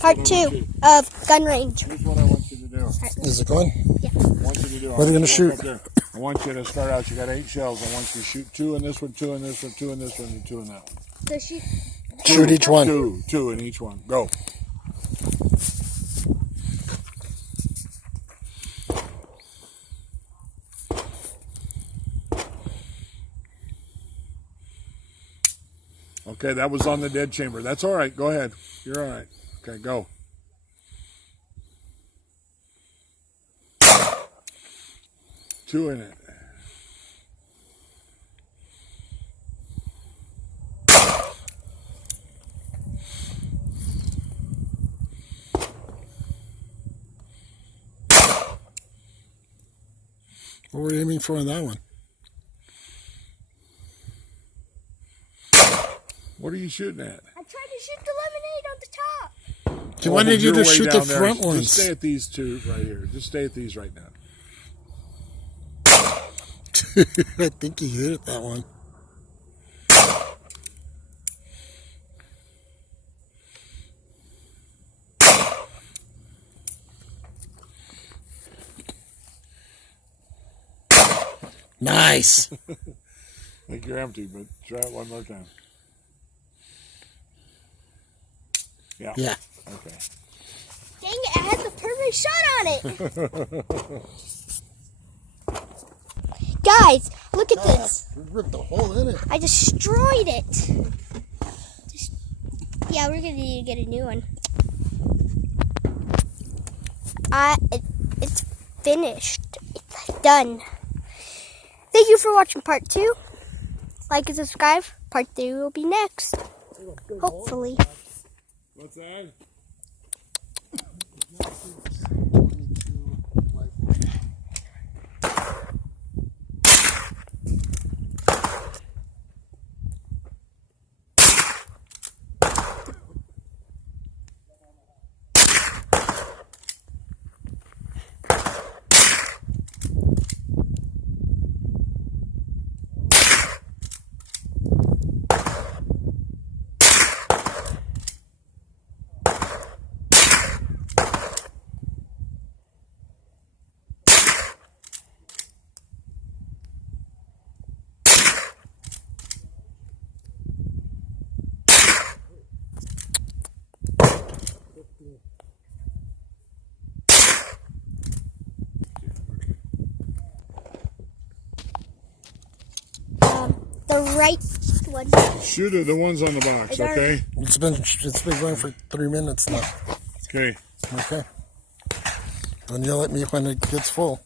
Part 2 of gun range. Here's what I want you to do. Is it going? Yeah. I want you to do. What are you gonna shoot? I want you to start out. You got 8 shells. I want you to shoot 2 in this one, 2 in this one, 2 in this one, and 2 in that one. So shoot. Shoot each one. 2 in each one. Go. Okay, that was on the dead chamber. That's all right. Go ahead. You're all right. Okay, go. Two in it. What were you aiming for on that one? What are you shooting at? I tried to shoot the lemonade on the top. Why did you you're just way shoot the down there. front ones? Just stay at these 2 right here. Just stay at these right now. I think you hit it, that one. Nice. I think you're empty, but try it one more time. Yeah. Yeah. Okay. Dang it, I had the perfect shot on it. Guys, look at this. You ripped a hole in it. I destroyed it. Yeah, we're gonna need to get a new one. It's finished. It's done. Thank you for watching part 2. Like and subscribe. Part 3 will be next. Hopefully. What's that? The right one. Shoot at the ones on the box, okay? It's been going for 3 minutes now. Okay. Okay. And yell at me when it gets full.